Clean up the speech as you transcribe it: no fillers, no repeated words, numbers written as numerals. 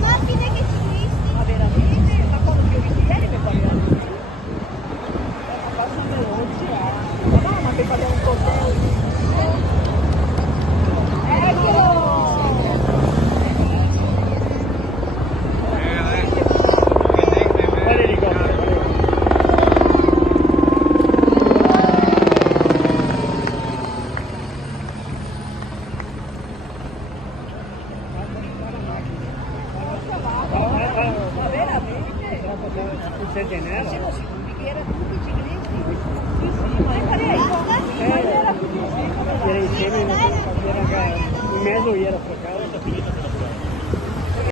Macchine che ciclisti, ma veramente? Ma quando ti ho visto ieri mi parliamo? Passano veloci, ma no, ma che parliamo un po' Eccolo! Ma veramente? Siamo sicuri che erano tutti ciclisti? Sì, sì, ma farei.